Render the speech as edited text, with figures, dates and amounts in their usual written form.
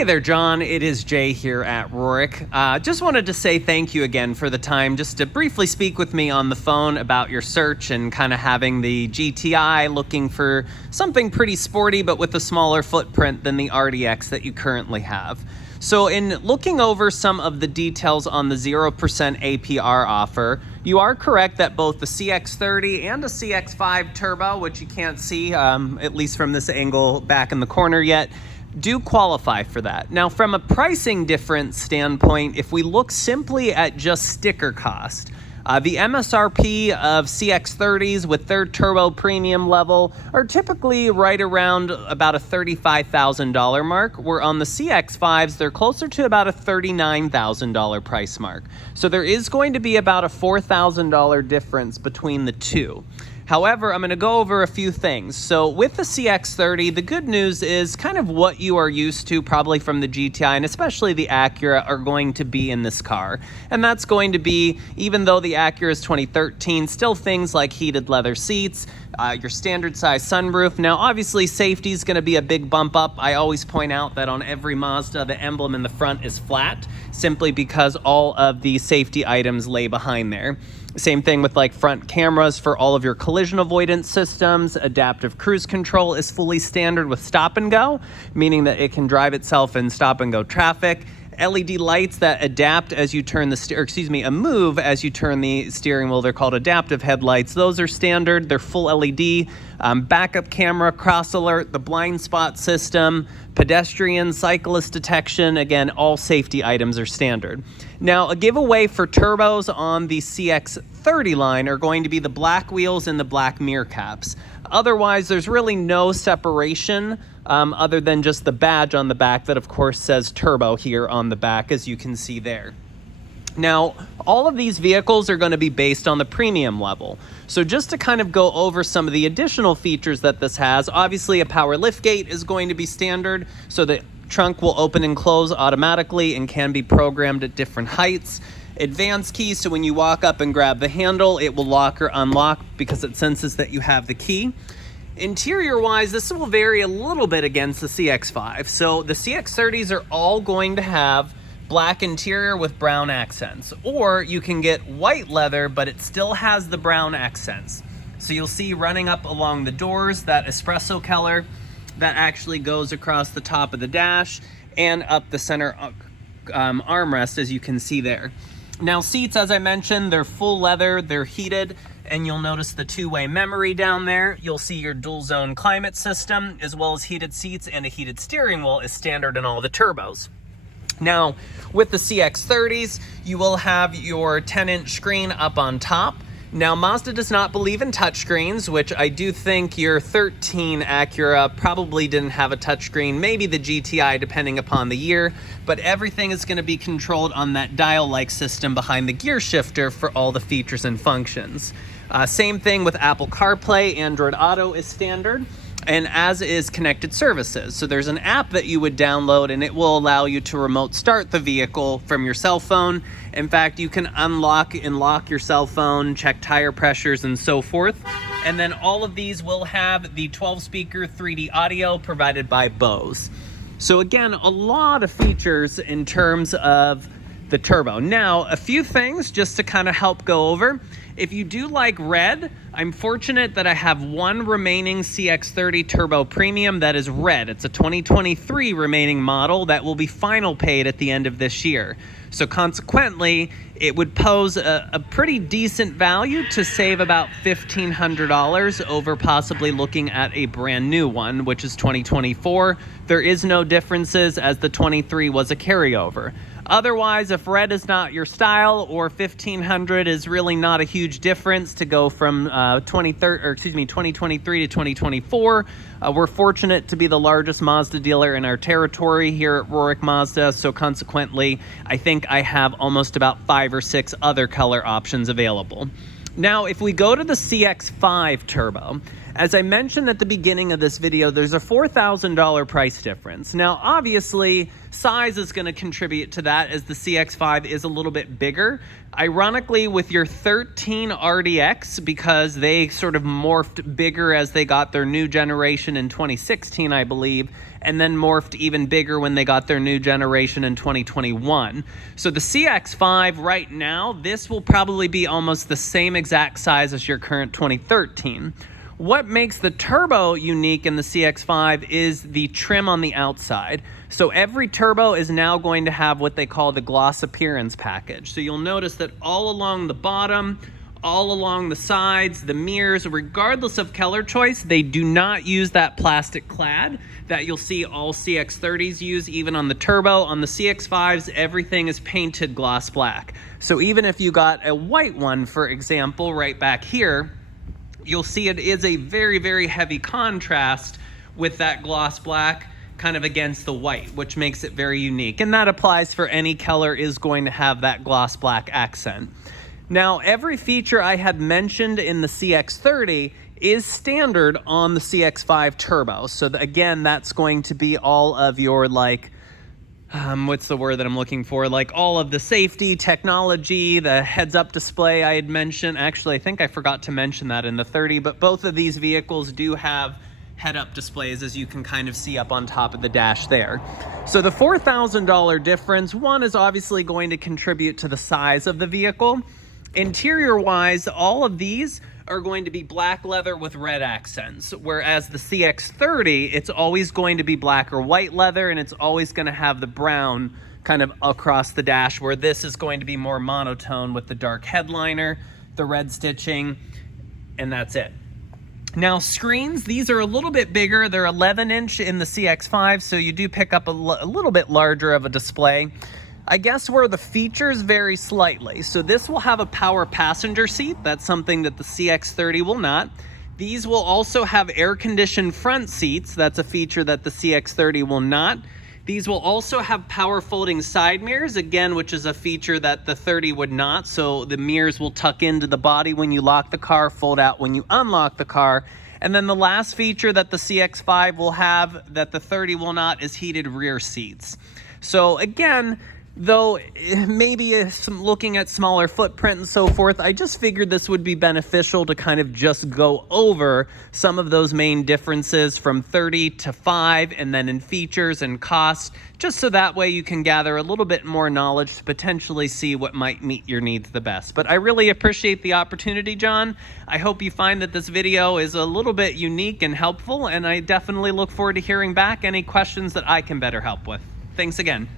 Hey there, John. It is Jay here at Rorik. Just wanted to say thank you again for the time just to briefly speak with me on the phone about your search and kind of having the GTI, looking for something pretty sporty but with a smaller footprint than the RDX that you currently have. So in looking over some of the details on the 0% APR offer, you are correct that both the CX-30 and the CX-5 Turbo, which you can't see, at least from this angle back in the corner yet, do qualify for that. Now, from a pricing difference standpoint, if we look simply at just sticker cost, the MSRP of CX-30s with their turbo premium level are typically right around about a $35,000 mark, where on the CX-5s, they're closer to about a $39,000 price mark. So there is going to be about a $4,000 difference between the two. However, I'm going to go over a few things. So with the CX-30, the good news is kind of what you are used to probably from the GTI and especially the Acura are going to be in this car. And that's going to be, even though the Acura is 2013, still things like heated leather seats, your standard size sunroof. Now, obviously, safety is going to be a big bump up. I always point out that on every Mazda, the emblem in the front is flat, simply because all of the safety items lay behind there. Same thing with like front cameras for all of your collision avoidance systems. Adaptive cruise control is fully standard with stop and go, meaning that it can drive itself in stop and go traffic. LED lights that adapt as you turn the move as you turn the steering wheel. They're called adaptive headlights. Those are standard. They're full LED. Backup camera, cross alert, the blind spot system, pedestrian, cyclist detection. Again, all safety items are standard. Now, a giveaway for turbos on the CX-30 line are going to be the black wheels and the black mirror caps. Otherwise, there's really no separation other than just the badge on the back that, of course, says turbo here on the back, as you can see there. Now, all of these vehicles are going to be based on the premium level. So just to kind of go over some of the additional features that this has, obviously a power liftgate is going to be standard, so the trunk will open and close automatically and can be programmed at different heights. Advanced keys, so when you walk up and grab the handle, it will lock or unlock because it senses that you have the key. Interior-wise, this will vary a little bit against the CX-5. So the CX-30s are all going to have black interior with brown accents, or you can get white leather, but it still has the brown accents. So you'll see running up along the doors that espresso color that actually goes across the top of the dash and up the center armrest, as you can see there. Now, seats, as I mentioned, they're full leather, they're heated, and you'll notice the two-way memory down there. You'll see your dual zone climate system, as well as heated seats, and a heated steering wheel is standard in all the turbos. Now, with the CX-30s, you will have your 10-inch screen up on top. Now, Mazda does not believe in touchscreens, which I do think your 13 Acura probably didn't have a touchscreen, maybe the GTI depending upon the year, but everything is going to be controlled on that dial-like system behind the gear shifter for all the features and functions. Same thing with Apple CarPlay, Android Auto is standard, and as is connected services. So there's an app that you would download and it will allow you to remote start the vehicle from your cell phone. In fact, you can unlock and lock your cell phone, check tire pressures and so forth. And then all of these will have the 12-speaker 3D audio provided by Bose. So again, a lot of features in terms of the turbo. Now, a few things just to kind of help go over. If you do like red, I'm fortunate that I have one remaining CX-30 Turbo Premium that is red. It's a 2023 remaining model that will be final paid at the end of this year. So consequently, it would pose a pretty decent value to save about $1,500 over possibly looking at a brand new one, which is 2024. There is no differences as the 23 was a carryover. Otherwise, if red is not your style or $1,500 is really not a huge difference to go from 2023 to 2024, we're fortunate to be the largest Mazda dealer in our territory here at Rorik Mazda, so consequently, I think I have almost about 5 or 6 other color options available. Now, if we go to the CX-5 Turbo, As I mentioned at the beginning of this video, there's a $4,000 price difference. Now, obviously, size is going to contribute to that as the CX-5 is a little bit bigger. Ironically, with your 13 RDX, because they sort of morphed bigger as they got their new generation in 2016, I believe, and then morphed even bigger when they got their new generation in 2021. So the CX-5 right now, this will probably be almost the same exact size as your current 2013. What makes the turbo unique in the CX-5 is the trim on the outside. So every turbo is now going to have what they call the gloss appearance package. So you'll notice that all along the bottom, all along the sides, the mirrors, regardless of color choice, they do not use that plastic clad that you'll see all CX-30s use, even on the turbo. On the CX-5s, everything is painted gloss black. So even if you got a white one, for example, right back here, you'll see it is a very, very heavy contrast with that gloss black kind of against the white, which makes it very unique. And that applies for any color is going to have that gloss black accent. Now, every feature I had mentioned in the CX-30 is standard on the CX-5 Turbo. So again, that's going to be all of your what's the word that I'm looking for? Like all of the safety, technology, the heads-up display I had mentioned. Actually, I think I forgot to mention that in the 30, but both of these vehicles do have head-up displays, as you can kind of see up on top of the dash there. So the $4,000 difference, one is obviously going to contribute to the size of the vehicle. Interior-wise, all of these are going to be black leather with red accents, whereas the CX-30, it's always going to be black or white leather, and it's always going to have the brown kind of across the dash, where this is going to be more monotone with the dark headliner, the red stitching, and that's it. Now, screens, these are a little bit bigger. They're 11-inch in the CX-5, so you do pick up a little bit larger of a display. I guess where the features vary slightly. So this will have a power passenger seat. That's something that the CX-30 will not. These will also have air-conditioned front seats. That's a feature that the CX-30 will not. These will also have power folding side mirrors, again, which is a feature that the 30 would not. So the mirrors will tuck into the body when you lock the car, fold out when you unlock the car. And then the last feature that the CX-5 will have that the 30 will not is heated rear seats. So again, though maybe looking at smaller footprint and so forth, I just figured this would be beneficial to kind of just go over some of those main differences from 30 to 5, and then in features and cost, just so that way you can gather a little bit more knowledge to potentially see what might meet your needs the best. But I really appreciate the opportunity, John. I hope you find that this video is a little bit unique and helpful, and I definitely look forward to hearing back any questions that I can better help with. Thanks again.